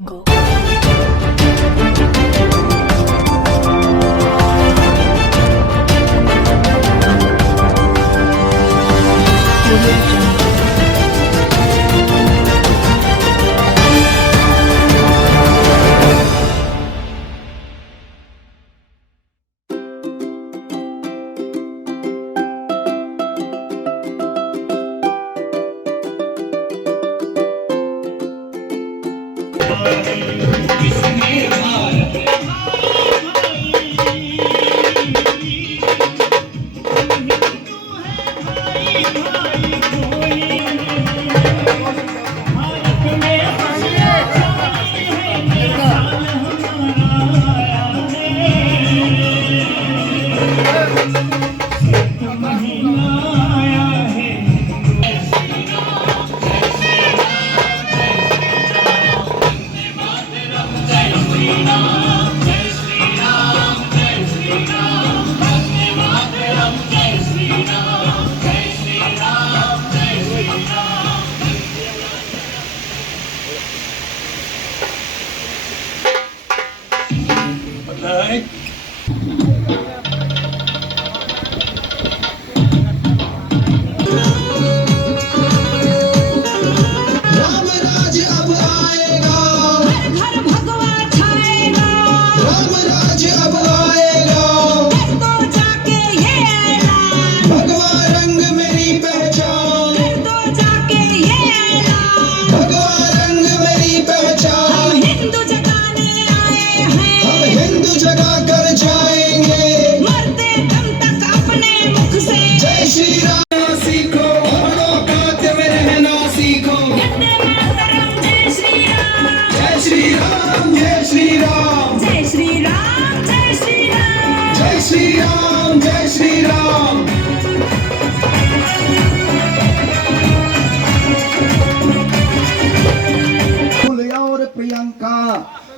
Go.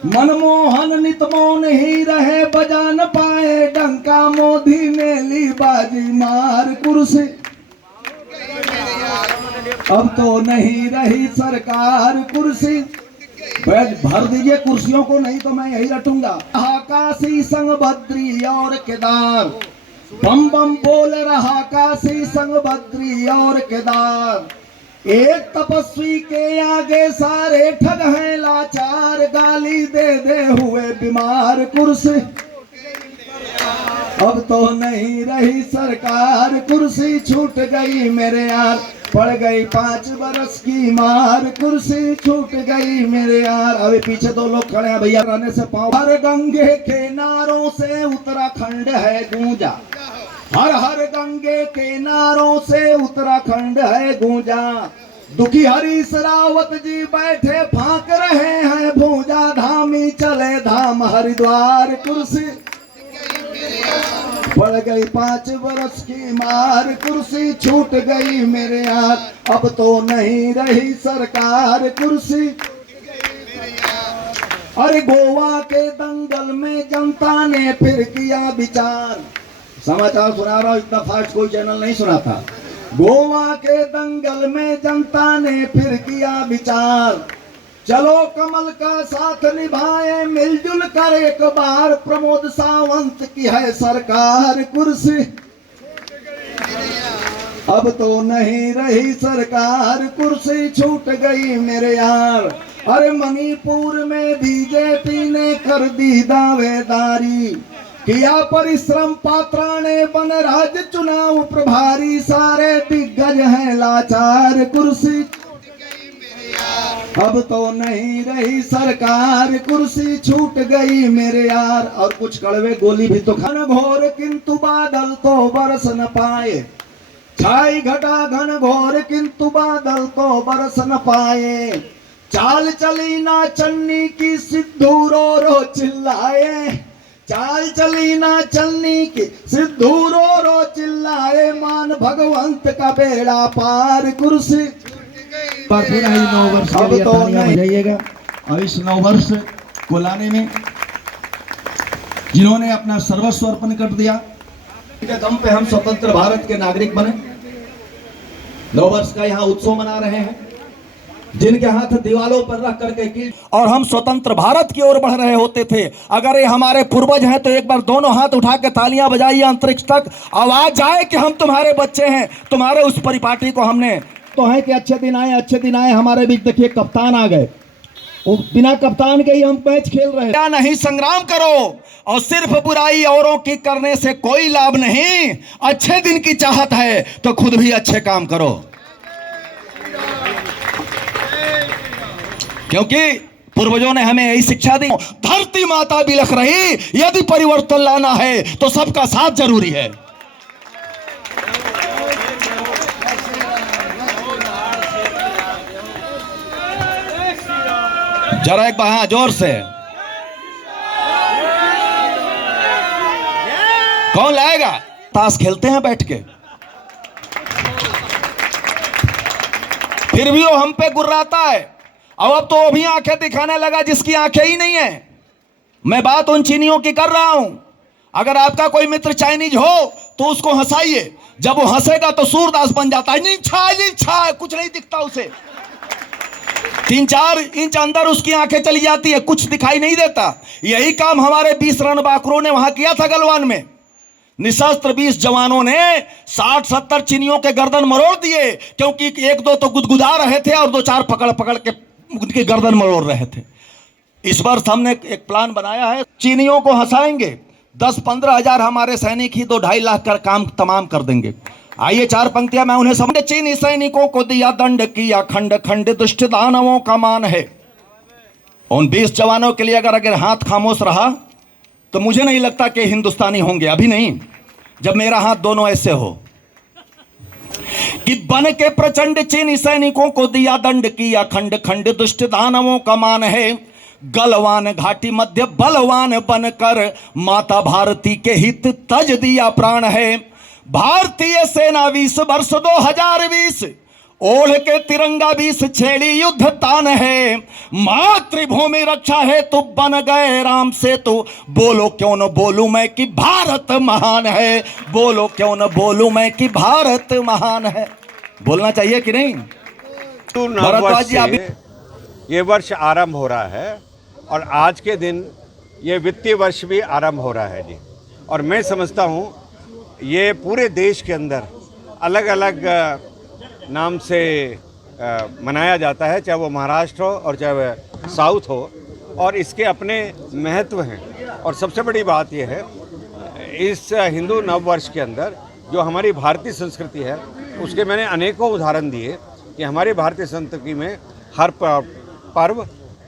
Manmohan नित मौन ही रहे, बजा न पाए डंका, मोदी ने ली बाजी मार कुर्सी। अब तो नहीं रही सरकार कुर्सी, भर दीजिए कुर्सियों को, नहीं तो मैं यही रटूंगा। काशी संग बद्री और केदार, बम बम बोल रहा काशी संग बद्री और केदार। एक तपस्वी के आगे सारे ठग हैं लाचार, गाली दे दे हुए बीमार कुर्सी। अब तो नहीं रही सरकार कुर्सी, छूट गई मेरे यार, पड़ गई 5 बरस की मार, कुर्सी छूट गई मेरे यार। अभी पीछे 2 लोग खड़े हैं भैया, रहने से पाँव। हर गंगे के नारों से उत्तराखंड है गूंजा, हर हर गंगे के नारों से उत्तराखंड है गूंजा। दुखी हरीश रावत जी बैठे फांक रहे हैं भूजा, धामी चले धाम हरिद्वार कुर्सी। पड़ गई 5 बरस की मार, कुर्सी छूट गई मेरे यार, अब तो नहीं रही सरकार कुर्सी। अरे गोवा के दंगल में जनता ने फिर किया विचार, समाचार सुना रहा हूं, इतना फास्ट कोई चैनल नहीं सुनाता। गोवा के दंगल में जनता ने फिर किया विचार, चलो कमल का साथ निभाए मिलजुल कर एक बार, प्रमोद सावंत की है सरकार कुर्सी। अब तो नहीं रही सरकार कुर्सी, छूट गई मेरे यार। अरे मणिपुर में बीजेपी ने कर दी दावेदारी, किया परिश्रम पात्रा ने बन राज्य चुनाव प्रभारी, सारे दिग्गज हैं लाचार कुर्सी। अब तो नहीं रही सरकार कुर्सी, छूट गई मेरे यार। और कुछ कड़वे गोली भी तो घन घोर किंतु बादल तो बरस न पाए, छाई घटा घन घोर किंतु बादल तो बरस न पाए। चाल चली ना चन्नी की सिद्धू रो रो चिल्लाए, चाल चली ना चलनी की सिद्धू रो रो चिल्लाए, मान भगवंत का बेड़ा पार कुर्सी। पर फिर आई 9 वर्ष अब तो नहीं जाइएगा। और इस 9 वर्ष को लाने में जिन्होंने अपना सर्वस्व अर्पण कर दिया, के दम पे हम स्वतंत्र भारत के नागरिक बने। 9 वर्ष का यहाँ उत्सव मना रहे हैं। जिनके हाथ दीवालों पर रख करके की और हम स्वतंत्र भारत की ओर बढ़ रहे होते थे। अगर ये हमारे पूर्वज हैं तो एक बार दोनों हाथ उठा के तालियां बजाइए, अंतरिक्ष तक आवाज आए कि हम तुम्हारे बच्चे हैं, तुम्हारे उस परिपाटी को हमने तो है कि अच्छे दिन आए, अच्छे दिन आए। हमारे बीच देखिए कप्तान आ गए, वो बिना कप्तान के ही हम मैच खेल रहे हैं। क्या नहीं, संग्राम करो और सिर्फ बुराई औरों की करने से कोई लाभ नहीं। अच्छे दिन की चाहत है तो खुद भी अच्छे काम करो, क्योंकि पूर्वजों ने हमें यही शिक्षा दी। धरती माता बिलख रही, यदि परिवर्तन लाना है तो सबका साथ जरूरी है। जरा एक बार जोर से कौन लाएगा? ताश खेलते हैं बैठ के, फिर भी वो हम पे गुर्राता है। अब तो वो भी आंखें दिखाने लगा जिसकी आंखें ही नहीं है। मैं बात उन चीनियों की कर रहा हूं। अगर आपका कोई मित्र चाइनीज हो तो उसको हंसाइए, जब वो हंसेगा तो सूरदास बन जाता है। नीचा कुछ नहीं दिखता उसे, 3-4 इंच अंदर उसकी आंखें चली जाती है, कुछ दिखाई नहीं देता। यही काम हमारे 20 रणबांकुरों ने वहां किया था गलवान में। निशस्त्र 20 जवानों ने 60-70 चीनियों के गर्दन मरोड़ दिए, क्योंकि 1-2 तो गुदगुदा रहे थे और 2-4 पकड़ के उनकी गर्दन मरोड़ रहे थे। इस वर्ष हमने एक प्लान बनाया है, चीनियों को हंसाएंगे। 10-15 हजार हमारे सैनिक ही 2-2.5 लाख का काम तमाम कर देंगे। आइए 4 पंक्तियां मैं उन्हें समझ। चीनी सैनिकों को दिया दंड, किया खंड खंड, दुष्ट दानवों का मान है। उन 20 जवानों के लिए अगर हाथ खामोश रहा तो मुझे नहीं लगता कि हिंदुस्तानी होंगे। अभी नहीं, जब मेरा हाथ दोनों ऐसे हो कि बन के प्रचंड चीनी सैनिकों को दिया दंड, किया खंड खंड, दुष्ट दानवों का मान है। गलवान घाटी मध्य बलवान बनकर माता भारती के हित तज दिया प्राण है। भारतीय सेना 20 वर्ष 2020, ओढ़ के तिरंगा 20 छेड़ी युद्ध तान है। मातृभूमि रक्षा है तो बन गए राम से तो, बोलो क्यों न बोलूं मैं कि भारत महान है। बोलो क्यों न बोलूं मैं कि भारत महान है। बोलना चाहिए कि नहीं? तो नववर्ष से ये वर्ष आरंभ हो रहा है और आज के दिन ये वित्तीय वर्ष भी आरंभ हो रहा है जी। और मैं समझता हूँ ये पूरे देश के अंदर अलग अलग नाम से मनाया जाता है, चाहे वो महाराष्ट्र हो और चाहे वह साउथ हो, और इसके अपने महत्व हैं। और सबसे बड़ी बात यह है, इस हिंदू नव वर्ष के अंदर जो हमारी भारतीय संस्कृति है उसके मैंने अनेकों उदाहरण दिए कि हमारी भारतीय संस्कृति में हर पर्व,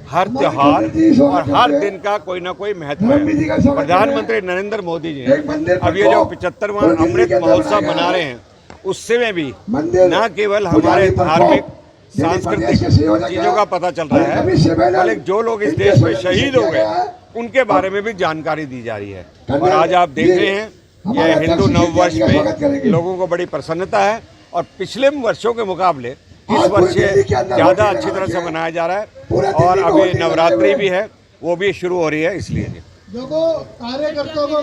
हर त्योहार और हर दिन का कोई ना कोई महत्व है। प्रधानमंत्री नरेंद्र मोदी जी ने अब ये जो 75वां अमृत महोत्सव मना रहे हैं, उससे में भी न केवल हमारे धार्मिक सांस्कृतिक चीज़ों का पता चल रहा है, बल्कि जो लोग इस देश में शहीद हो गए उनके बारे में भी जानकारी दी जा रही है। और आज आप देख रहे हैं यह हिंदू नववर्ष में लोगों को बड़ी प्रसन्नता है और पिछले वर्षों के मुकाबले इस वर्ष ज़्यादा अच्छी तरह से मनाया जा रहा है। और अभी नवरात्रि भी है, वो भी शुरू हो रही है, इसलिए देखो कार्यकर्ताओं को